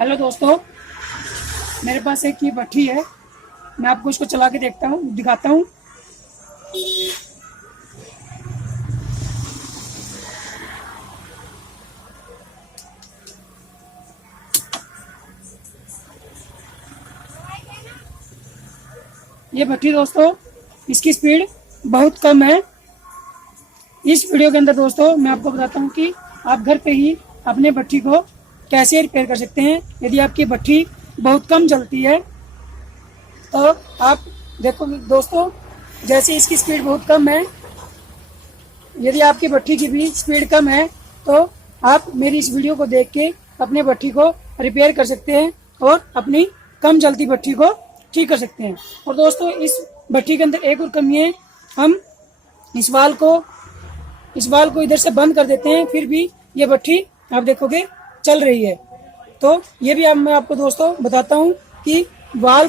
Hello दोस्तों, मेरे पास एक ये भट्ठी है। मैं आपको इसको चला के दिखाता हूँ। ये भट्ठी दोस्तों, इसकी स्पीड बहुत कम है। इस वीडियो के अंदर दोस्तों मैं आपको बताता हूँ कि आप घर पे ही अपने भट्ठी को कैसे रिपेयर कर सकते हैं। यदि आपकी भट्ठी बहुत कम चलती है तो आप देखो दोस्तों, जैसे इसकी स्पीड बहुत कम है, यदि आपकी भट्ठी की भी स्पीड कम है तो आप मेरी इस वीडियो को देख के अपने भट्ठी को रिपेयर कर सकते हैं और अपनी कम चलती भट्ठी को ठीक कर सकते हैं। और दोस्तों, इस भट्ठी के अंदर एक और कमी है, हम इस वाल को इधर से बंद कर देते हैं, फिर भी ये भट्ठी आप देखोगे चल रही है। तो ये भी मैं आपको दोस्तों बताता हूँ कि वाल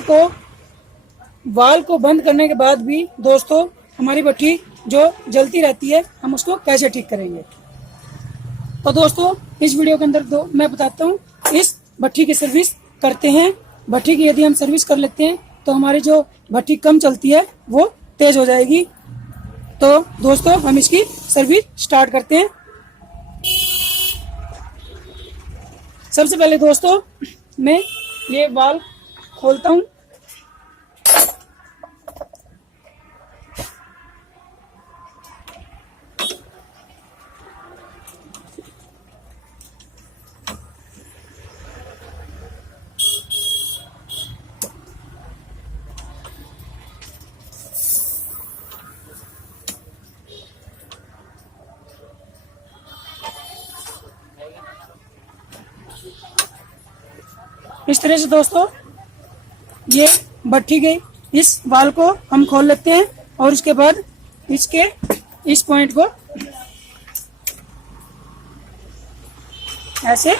को बंद करने के बाद भी दोस्तों हमारी भट्ठी जो जलती रहती है, हम उसको कैसे ठीक करेंगे। तो दोस्तों इस वीडियो के अंदर मैं बताता हूँ इस भट्ठी की सर्विस करते हैं। भट्ठी की यदि हम सर्विस कर लेते हैं तो हमारी जो भट्ठी कम चलती है वो तेज हो जाएगी। तो दोस्तों हम इसकी सर्विस स्टार्ट करते हैं। सबसे पहले दोस्तों मैं ये वाल खोलता हूँ। इस तरह से दोस्तों ये भट्ठी के इस वाल को हम खोल लेते हैं और उसके बाद इसके इस पॉइंट को ऐसे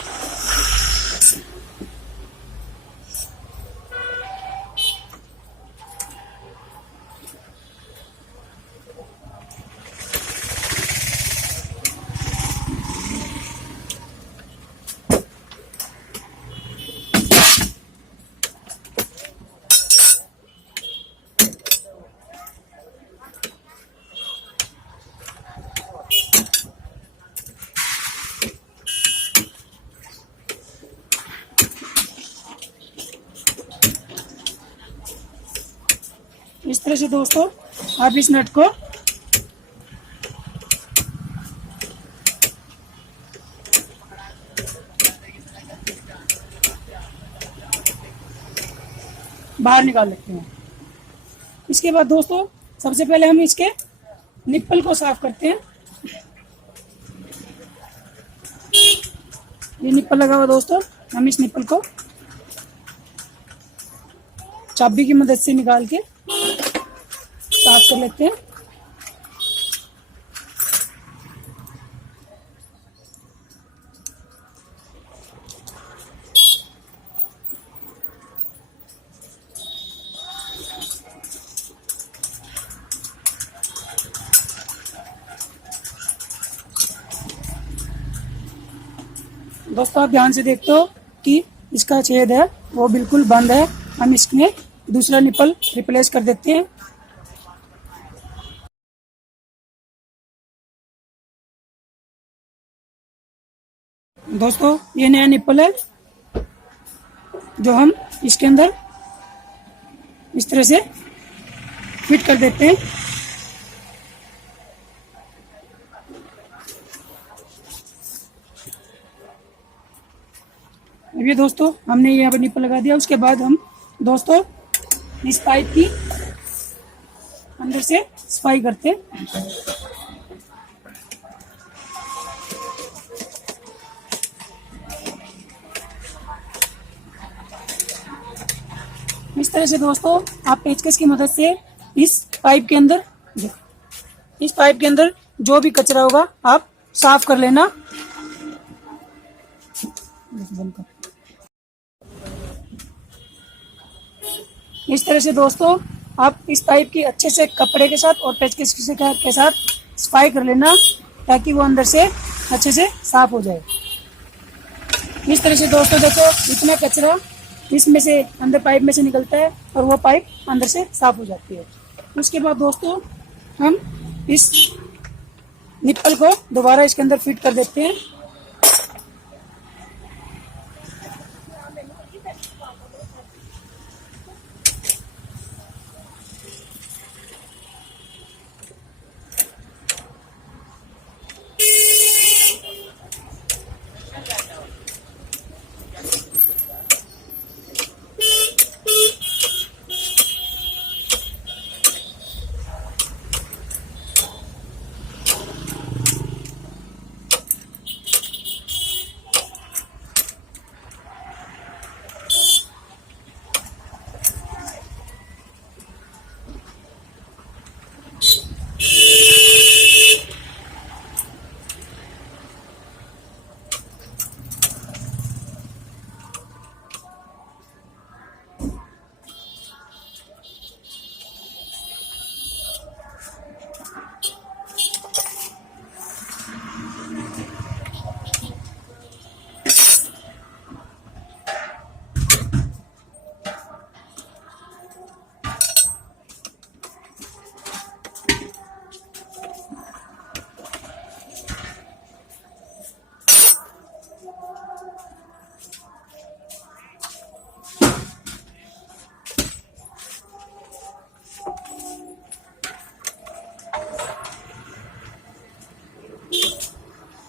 इस तरह से दोस्तों आप इस नट को बाहर निकाल लेते हैं। इसके बाद दोस्तों सबसे पहले हम इसके निप्पल को साफ करते हैं। ये निप्पल लगा हुआ दोस्तों, हम इस निप्पल को चाबी की मदद से निकाल के साफ कर लेते हैं। दोस्तों आप ध्यान से देखते हो कि इसका छेद है वो बिल्कुल बंद है। हम इसमें दूसरा निप्पल रिप्लेस कर देते हैं। दोस्तों ये नया निप्पल है जो हम इसके अंदर इस तरह से फिट कर देते हैं। ये दोस्तों हमने यहाँ पर निप्पल लगा दिया। उसके बाद हम दोस्तों इस पाइप की अंदर से सफाई करते हैं। इस तरह से दोस्तों आप पेचकस की मदद से इस पाइप के अंदर जो भी कचरा होगा आप साफ कर लेना। इस तरह से दोस्तों आप इस पाइप की अच्छे से कपड़े के साथ और पेचकस के साथ सफाई कर लेना ताकि वो अंदर से अच्छे से साफ हो जाए। इस तरह से दोस्तों देखो इतना कचरा इसमें से अंदर पाइप में से निकलता है और वो पाइप अंदर से साफ हो जाती है। उसके बाद दोस्तों हम इस निप्पल को दोबारा इसके अंदर फिट कर देते हैं।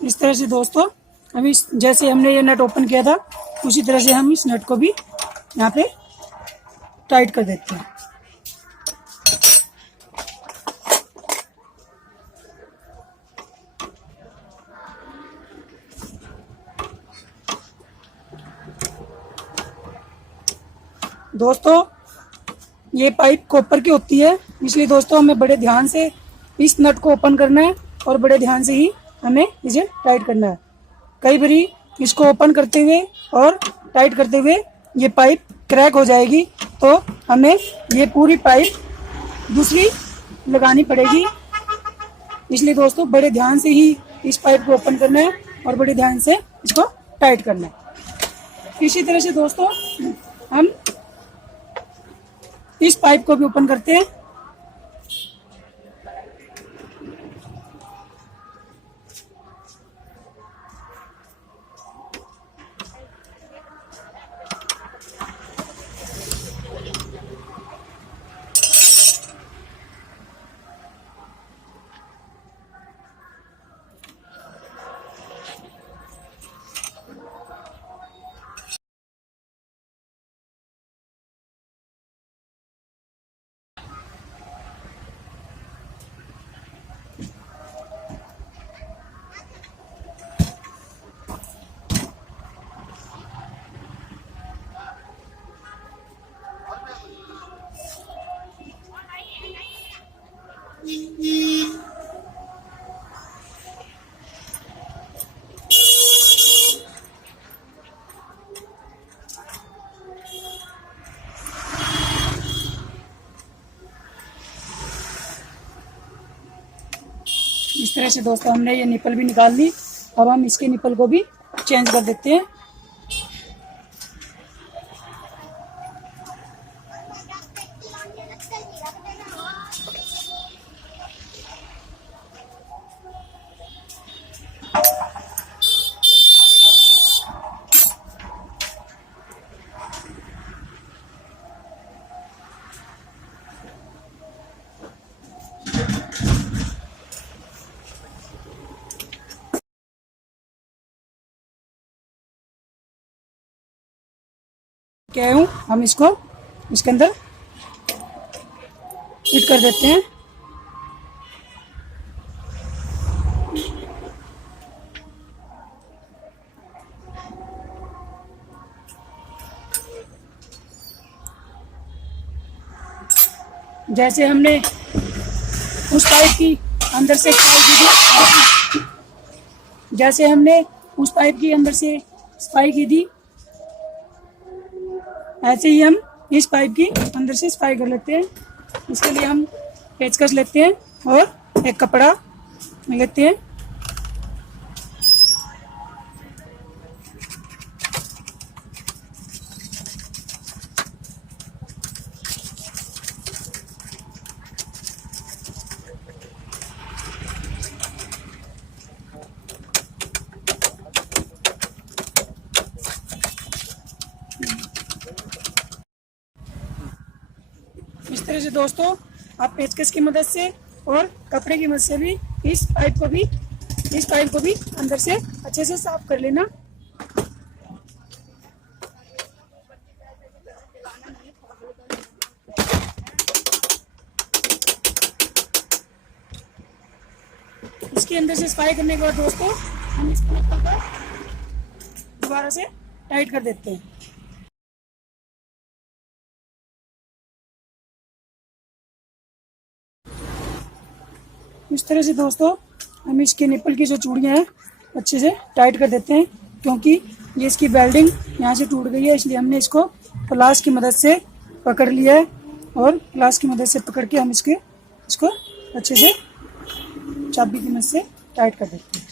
इस तरह से दोस्तों हम इस जैसे हमने ये नट ओपन किया था उसी तरह से हम इस नट को भी यहाँ पे टाइट कर देते हैं। दोस्तों ये पाइप कॉपर की होती है, इसलिए दोस्तों हमें बड़े ध्यान से इस नट को ओपन करना है और बड़े ध्यान से ही हमें इसे टाइट करना है। कई बारी इसको ओपन करते हुए और टाइट करते हुए ये पाइप क्रैक हो जाएगी, तो हमें ये पूरी पाइप दूसरी लगानी पड़ेगी। इसलिए दोस्तों बड़े ध्यान से ही इस पाइप को ओपन करना है और बड़े ध्यान से इसको टाइट करना है। इसी तरह से दोस्तों हम इस पाइप को भी ओपन करते हैं। इस तरह से दोस्तों हमने ये निप्पल भी निकाल ली। अब हम इसके निप्पल को भी चेंज कर देते हैं। क्या हूँ हम इसको इसके अंदर फिट कर देते हैं। जैसे हमने उस पाइप की अंदर से सफाई की थी, जैसे हमने उस पाइप की अंदर से सफाई की थी, ऐसे ही हम इस पाइप की अंदर से सफाई कर लेते हैं। इसके लिए हम पेचकस लेते हैं और एक कपड़ा लेते हैं। से दोस्तों आप पेचकस की मदद से और कपड़े की मदद से भी इस पाइप को भी अंदर से अच्छे से साफ कर लेना। इसके अंदर से सफाई करने के बाद दोस्तों हम इसको दोबारा से टाइट कर देते हैं। इस तरह से दोस्तों हम इसके निप्पल की जो चूड़ियाँ हैं अच्छे से टाइट कर देते हैं, क्योंकि ये इसकी वेल्डिंग यहाँ से टूट गई है, इसलिए हमने इसको प्लास की मदद से पकड़ लिया है और प्लास की मदद से पकड़ के हम इसको अच्छे से चाबी की मदद से टाइट कर देते हैं।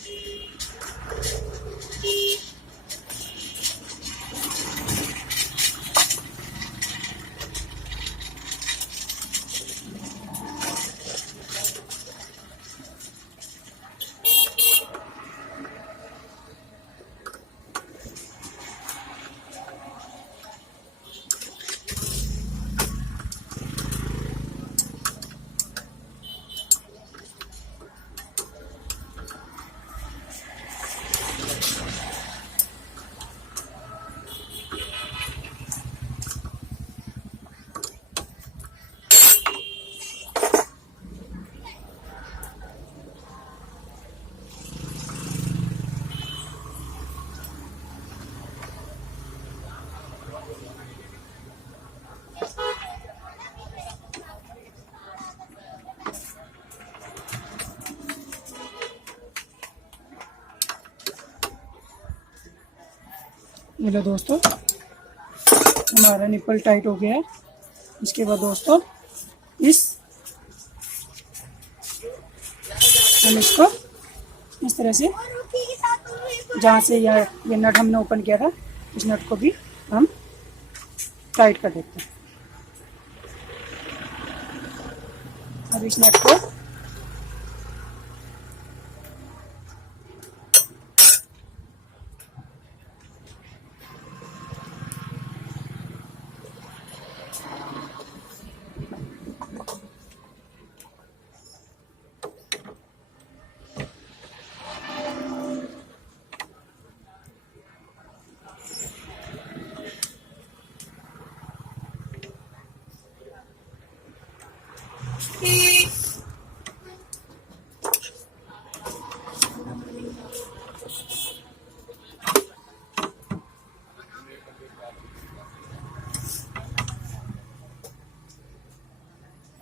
ये लो दोस्तों, हमारा निप्पल टाइट हो गया है। इसके बाद दोस्तों हम इसको इस तरह से जहाँ से ये नट हमने ओपन किया था, इस नट को भी हम टाइट कर देते हैं। अब इस नट को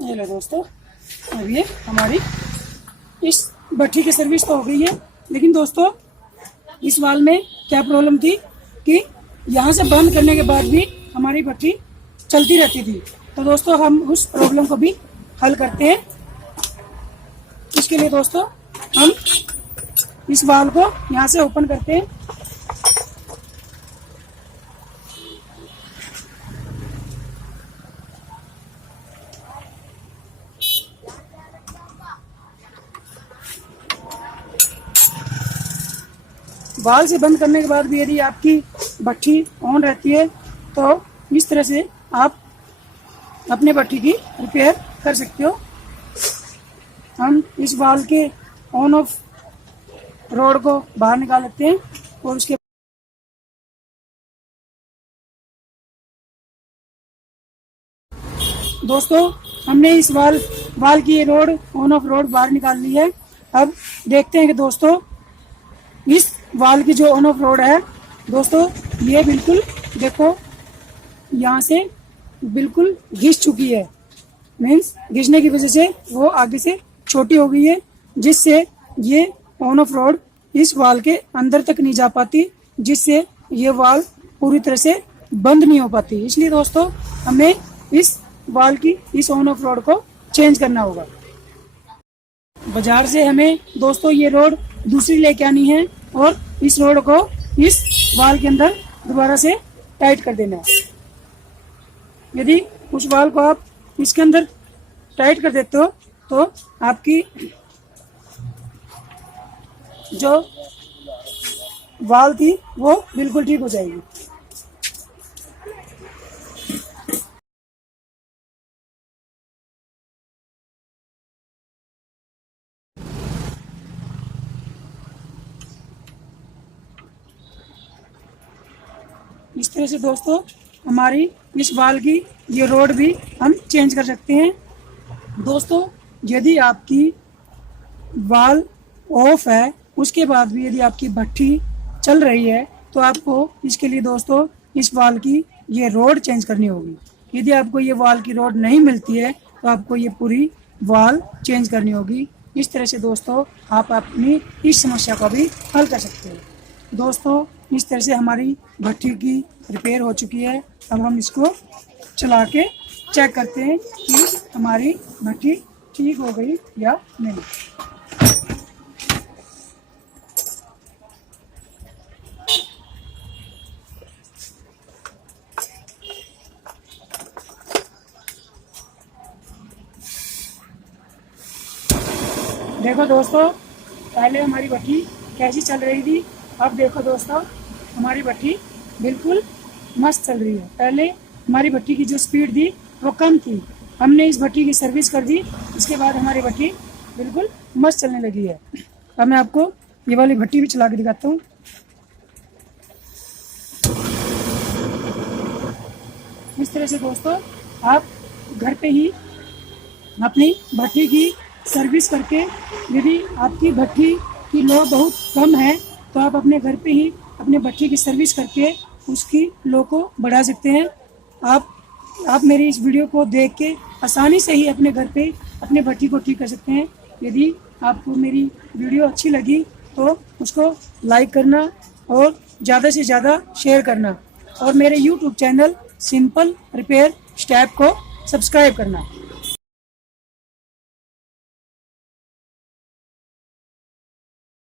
ये लो दोस्तों, अब ये हमारी इस भट्ठी की सर्विस तो हो गई है। लेकिन दोस्तों इस वाल में क्या प्रॉब्लम थी कि यहाँ से बंद करने के बाद भी हमारी भट्ठी चलती रहती थी। तो दोस्तों हम उस प्रॉब्लम को भी हल करते हैं। इसके लिए दोस्तों हम इस वाल को यहाँ से ओपन करते हैं। वाल से बंद करने के बाद भी यदि आपकी भट्ठी ऑन रहती है तो इस तरह से आप अपने भट्ठी की रिपेयर कर सकते हो। हम इस वाल के ऑन ऑफ रोड को बाहर निकाल लेते हैं और उसके दोस्तों हमने इस वाल की रोड ऑन ऑफ रोड बाहर निकाल ली है। अब देखते हैं कि दोस्तों इस वाल की जो ऑन ऑफ रोड है दोस्तों, ये बिल्कुल देखो यहाँ से बिल्कुल घिस चुकी है। मीन्स घिसने की वजह से वो आगे से छोटी हो गई है, जिससे ये ऑन ऑफ रोड इस वाल के अंदर तक नहीं जा पाती, जिससे ये वाल पूरी तरह से बंद नहीं हो पाती। इसलिए दोस्तों हमें इस वाल की इस ऑन ऑफ रोड को चेंज करना होगा। बाजार से हमें दोस्तों ये रोड दूसरी लेके आनी है और इस रोड को इस वाल के अंदर दोबारा से टाइट कर देना है। यदि उस वाल को आप इसके अंदर टाइट कर देते हो तो आपकी जो वाल थी वो बिल्कुल ठीक हो जाएगी। इस तरह से दोस्तों हमारी इस वाल की ये रोड भी हम चेंज कर सकते हैं। दोस्तों यदि आपकी वाल ऑफ है, उसके बाद भी यदि आपकी भट्ठी चल रही है, तो आपको इसके लिए दोस्तों इस वाल की ये रोड चेंज करनी होगी। यदि आपको ये वाल की रोड नहीं मिलती है तो आपको ये पूरी वाल चेंज करनी होगी। इस तरह से दोस्तों आप अपनी इस समस्या को भी हल कर सकते हो। दोस्तों इस तरह से हमारी भट्ठी की रिपेयर हो चुकी है। अब हम इसको चला के चेक करते हैं कि हमारी भट्ठी ठीक हो गई या नहीं। देखो दोस्तों, पहले हमारी भट्ठी कैसी चल रही थी, अब देखो दोस्तों हमारी भट्ठी बिल्कुल मस्त चल रही है। पहले हमारी भट्टी की जो स्पीड थी वो कम थी, हमने इस भट्टी की सर्विस कर दी, इसके बाद हमारी भट्टी बिल्कुल मस्त चलने लगी है। अब मैं आपको ये वाली भट्टी भी चला के दिखाता हूँ। इस तरह से दोस्तों आप घर पे ही अपनी भट्टी की सर्विस करके, यदि आपकी भट्टी की लो बहुत कम है तो आप अपने घर पे ही अपने भट्टी की सर्विस करके उसकी लो को बढ़ा सकते हैं। आप मेरी इस वीडियो को देख के आसानी से ही अपने घर पे अपने भट्टी को ठीक कर सकते हैं। यदि आपको मेरी वीडियो अच्छी लगी तो उसको लाइक करना और ज़्यादा से ज़्यादा शेयर करना, और मेरे YouTube channel simple repair step को सब्सक्राइब करना।